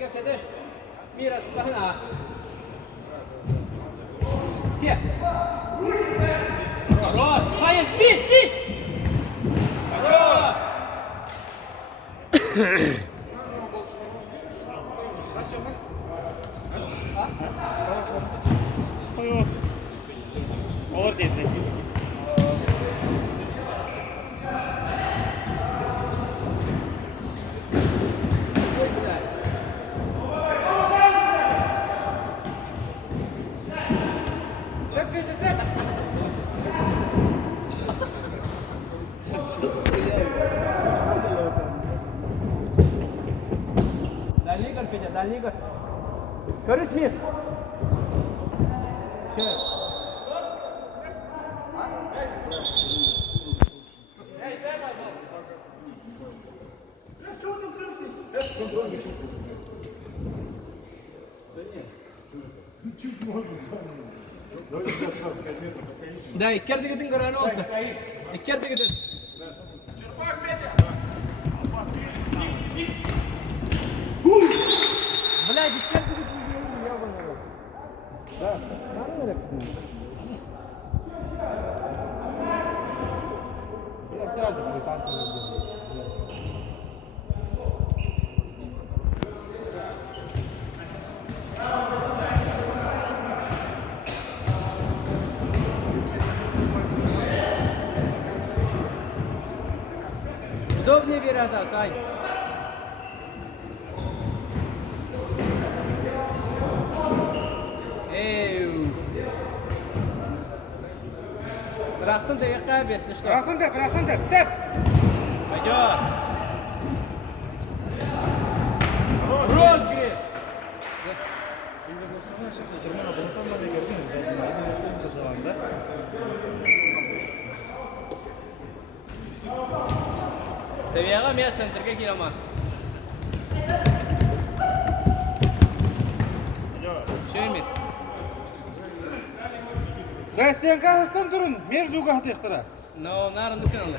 Capsete. Mira, tahan Siap. Roll, fire, speed. Ayo. और दे दे Дальний год. Көріс мен. Да, иккер дегетін көрәні олды. Иккер дегетін. Блядь, иккер дегетін ебаный. Да, сары верексің. Я тяжу, что там удобнее верада, Сань. Рахтын да яққа бесін что? Рахтын тәп. Пойдет. Розгрев. Табияға мен центрге келема. Шөймет. Да, сен қағыстан тұрын, между қағыт ектіра. Но, нарын дүкен алды.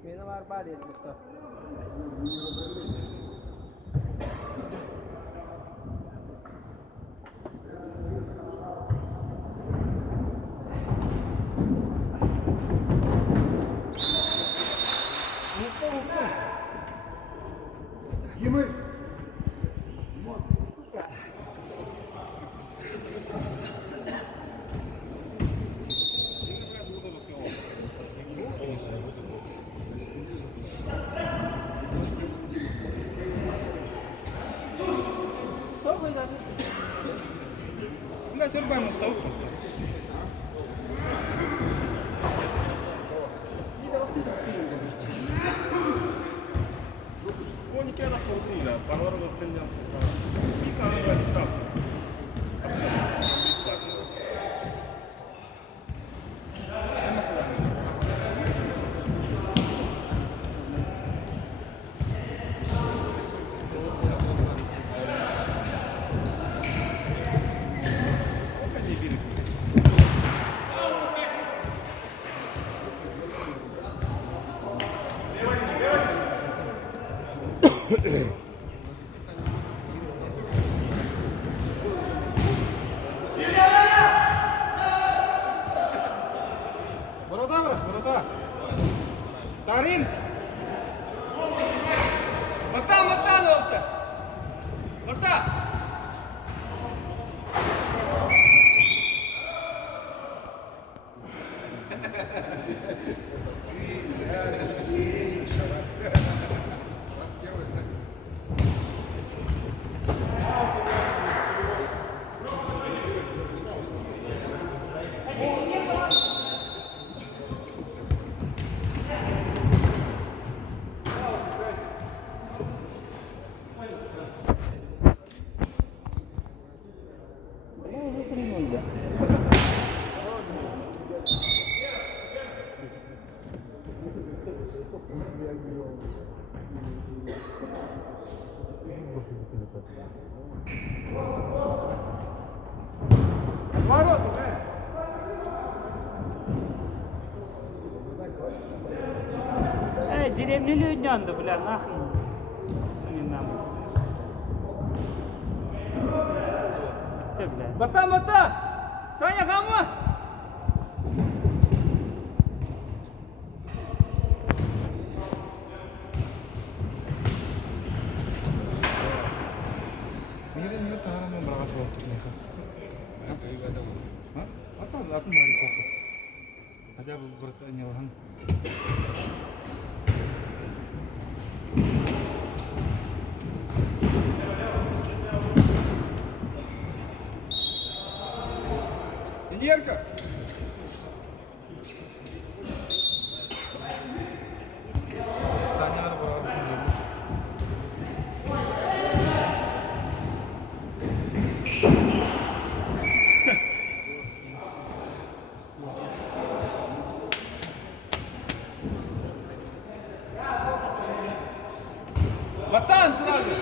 Смена var бар, если что. لا تربع مستوى. ここに来なくてもいいな。バナナがペンダント。いいさ、あれがいた。あそこにリスクある。Борода, брат, борода. Тарин. Мата, Нолта! Мата! Ворота, да? Деревня Людянда, бля, нахрен. Семена. Ты, бля. Мата! Саня, хама! Ini tahanan yang berangkat waktu ini. Hah? Apa? Aku mari kok. Ada bertanya orang. Инерка! Tanya ada berapa dulu. Матан сразу!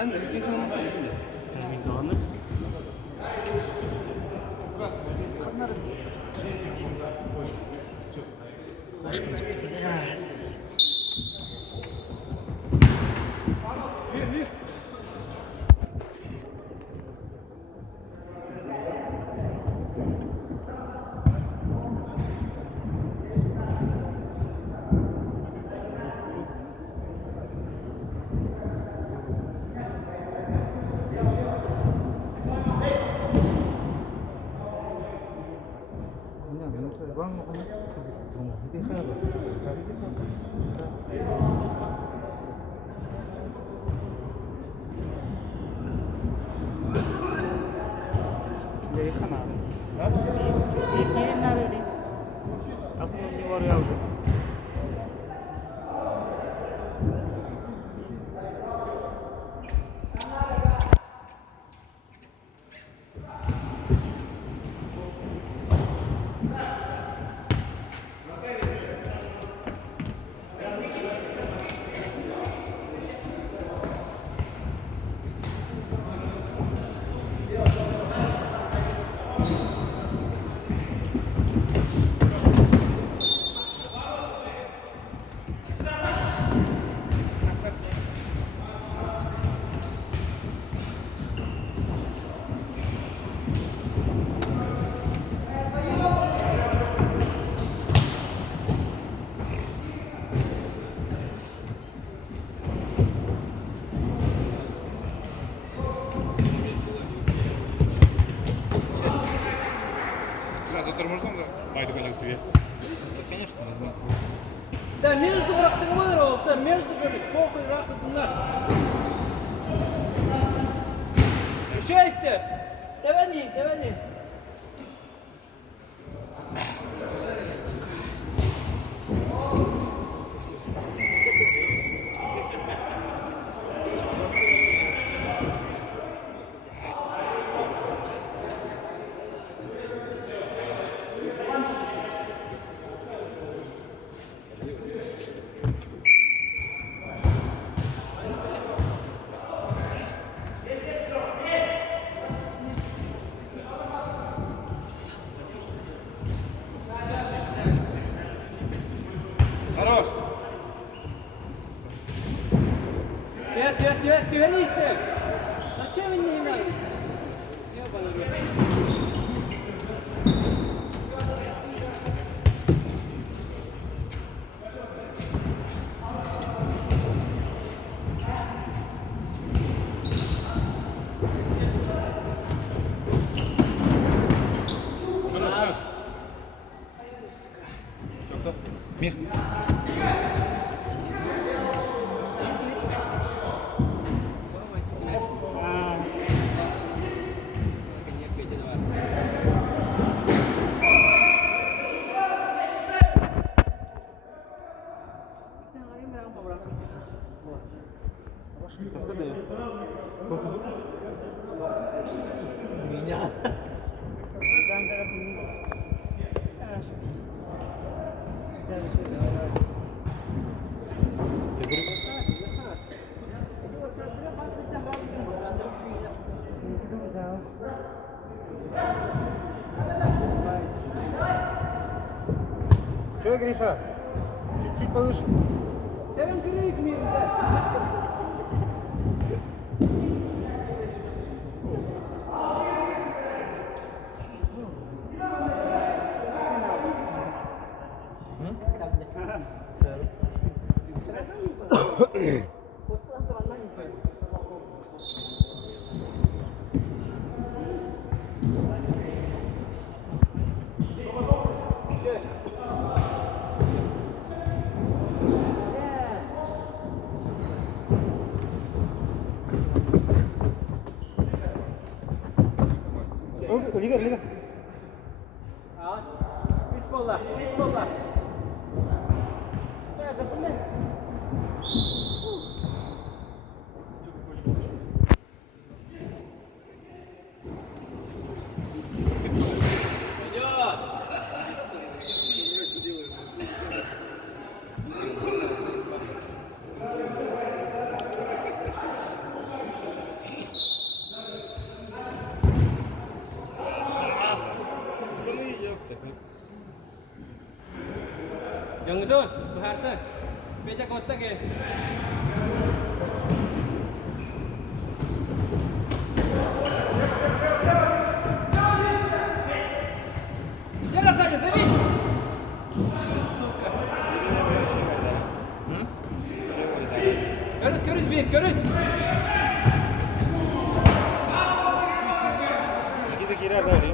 أنا رسميت من Мидоны. Bang, mau kemana? Itu apa? Tadi itu apa? Dari sana. Ini kiri nari di. Aku mau di Warrior. А заторможен, да? Майду как тебе? Да, конечно, разминку. Да, между рахтыгман, да, между говорит, похуй рахтыгман. Еще истер. Давай. Хорош! Тверь истер. Зачем мне не надо? Мир. Посмотри. Меня. Че, Гриша? Чуть-чуть повыше. Seven kırık mı? Liga. Bismillah. Yang itu, Harsan. Beca kotak ya. Jalan saja, Zemi. Suka. Görüş bir, görüş. Kita kira tadi.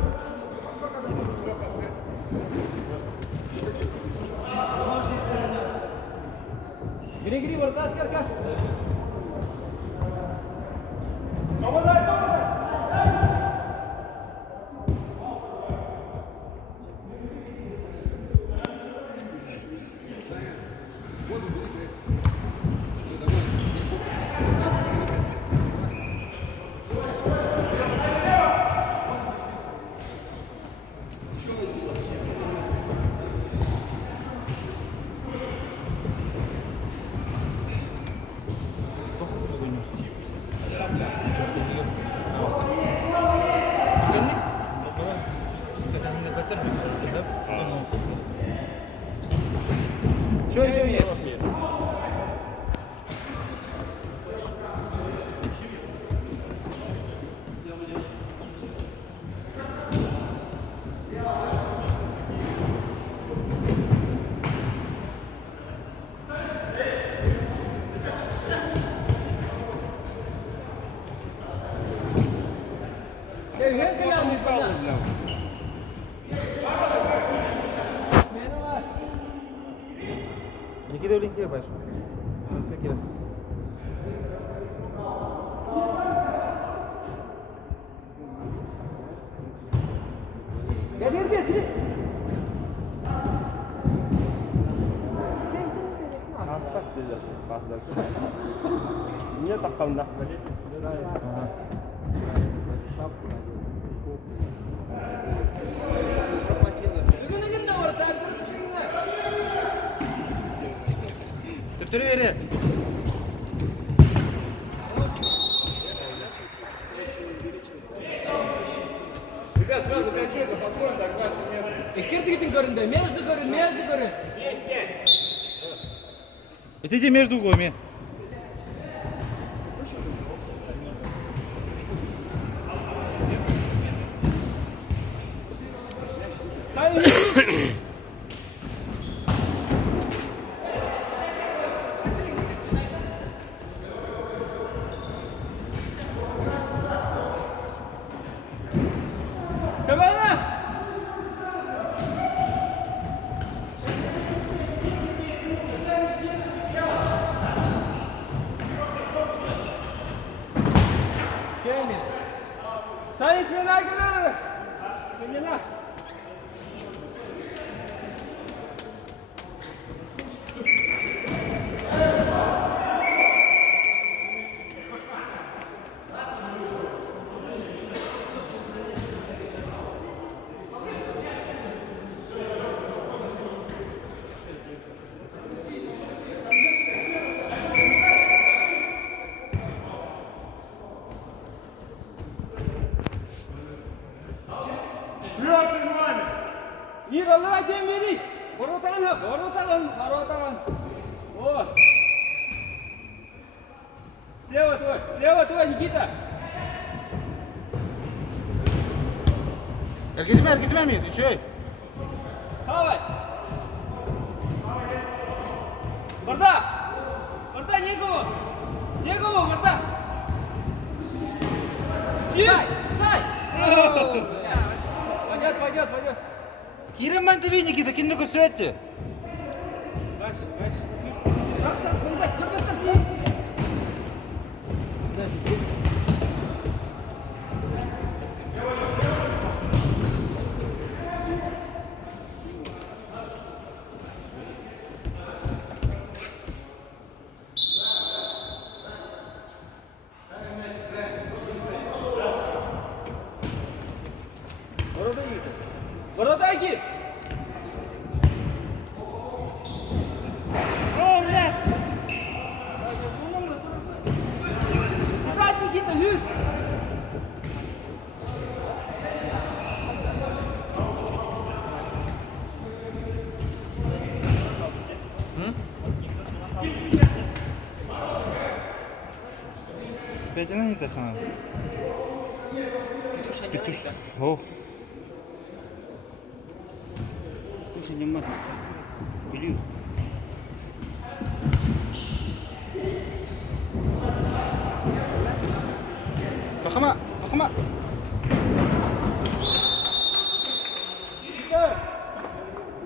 Giri berkat kan. Şöyle. Hep Никита Валентинович, бачу. Наскільки? Gel. Aspak dedi. Niye takalım da? Тіртірі вері. Ребят, сразу 5 человек, подходим до красного метра. Кирдигитин көрүндө, между көрүн. Есть 5. Идите между углами. Кабана! Кемин. Sayın Smenagılar. Menina. Четвертый номер. Ир, Allah aja Miri. Baru tangan. Oh. Слева твой, Никита. Erketime Emir, içey. Давай. Барда, некому, Барда. Сай. Пойдет. Киреммен тебе, Никита, кино көсөтті. Баш. Раз, понимай, көрбеттер. Ворота гид. О, блядь! Играть, Никита, хür. Петина не ташана. Петуш. Ох. Слушай, не могу. Блин. Тохама.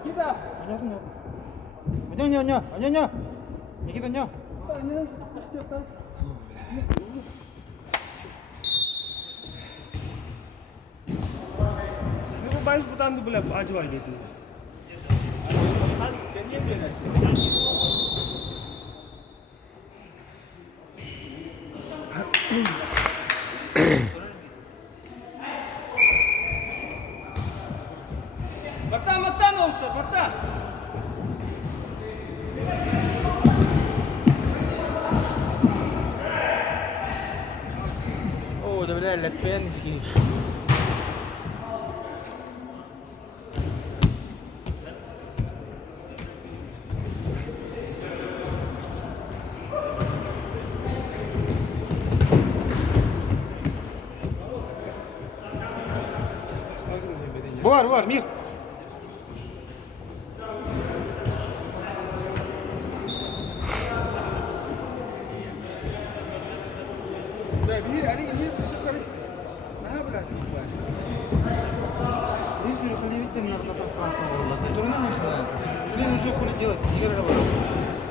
Никита. Аня. Никита, аня. Bu baş butandı bile acaba getirdi. Мата, Ноутер, мата. Oh, da bля, le penalty. Var, Mir. Видишь, Мир, хули видите на пространство. Турне начинает. Блин, уже хули делать, игра работает.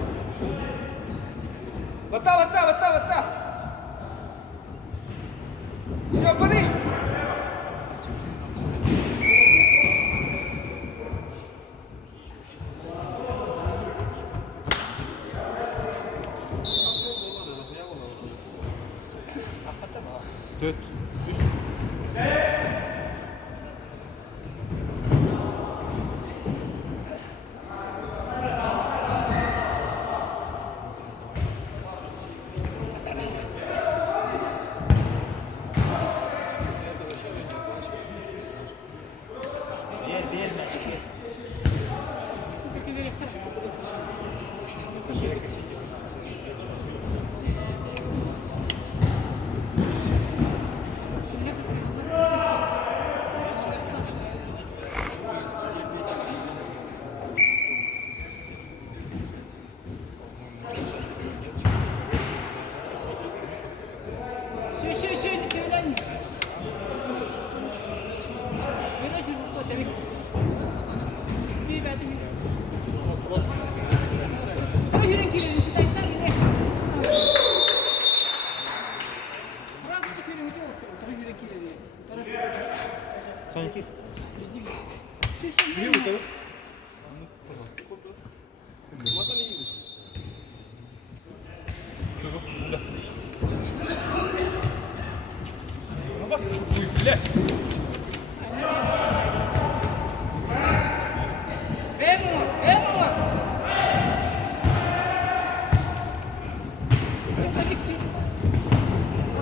왔다. 시작 빨리. 됐. Все, не кривляни. Выносишь вот это. Ребята, Юрий Кириллович, читай так, не. Раз это переводил, Юрий Кириллович. Sanki. Biliyor musun? Вемова!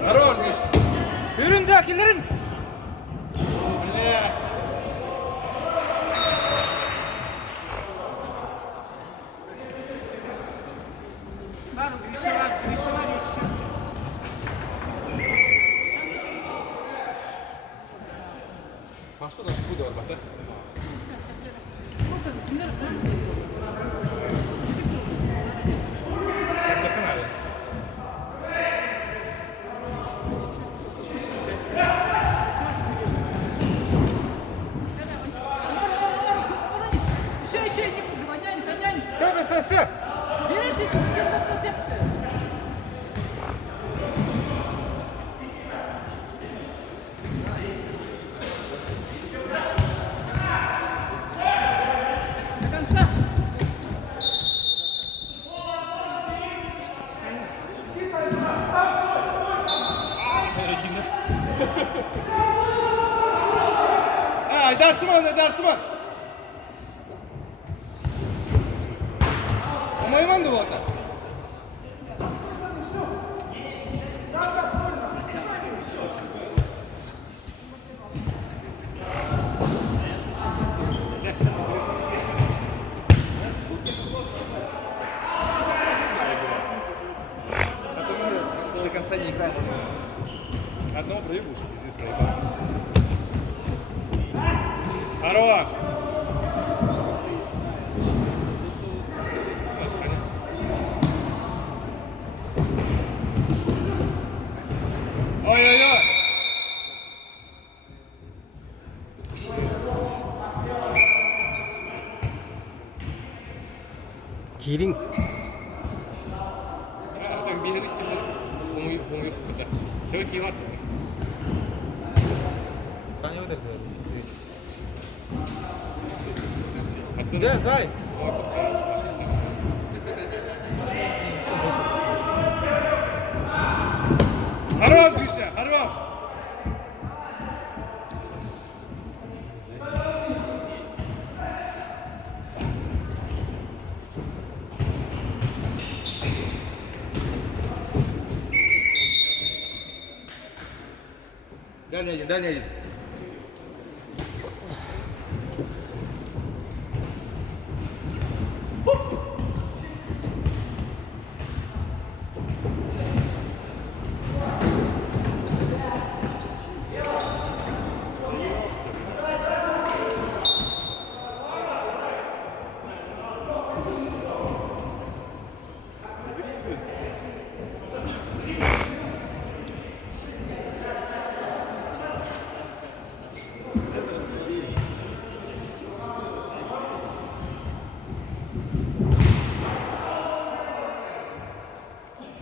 Хорош. Yürün de akillerin. Var, bir şey var. Başka da bu da var bak. Вот он, пример, правильно? Bakın abi. Еще, не гонялись. Tabii sesi. Берешься, все вот это. До конца. Darsuman. Ama da oldu. До конца не играем. Одного проебушки здесь проебал. Хорош! Ой-ой-ой! Giring. Там бенедикт 공유 있다. 저기 기와. Saniye öder böyle. Да, зай. Хорош, Гриша, хорош! Дальний один.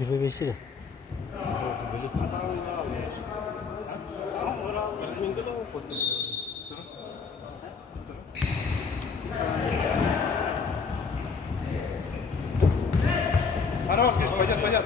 25'i de. Хорош, Гриш, пойдет, пойдет.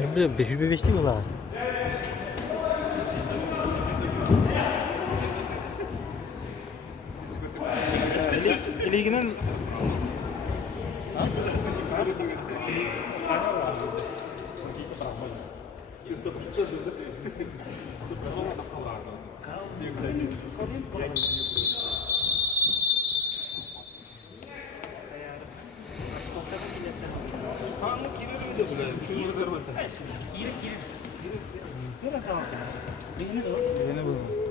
Ben biliyorum 525 değil mi la? Liginin Kira-kira. Kira sama. Ini tuh. Yeni bu.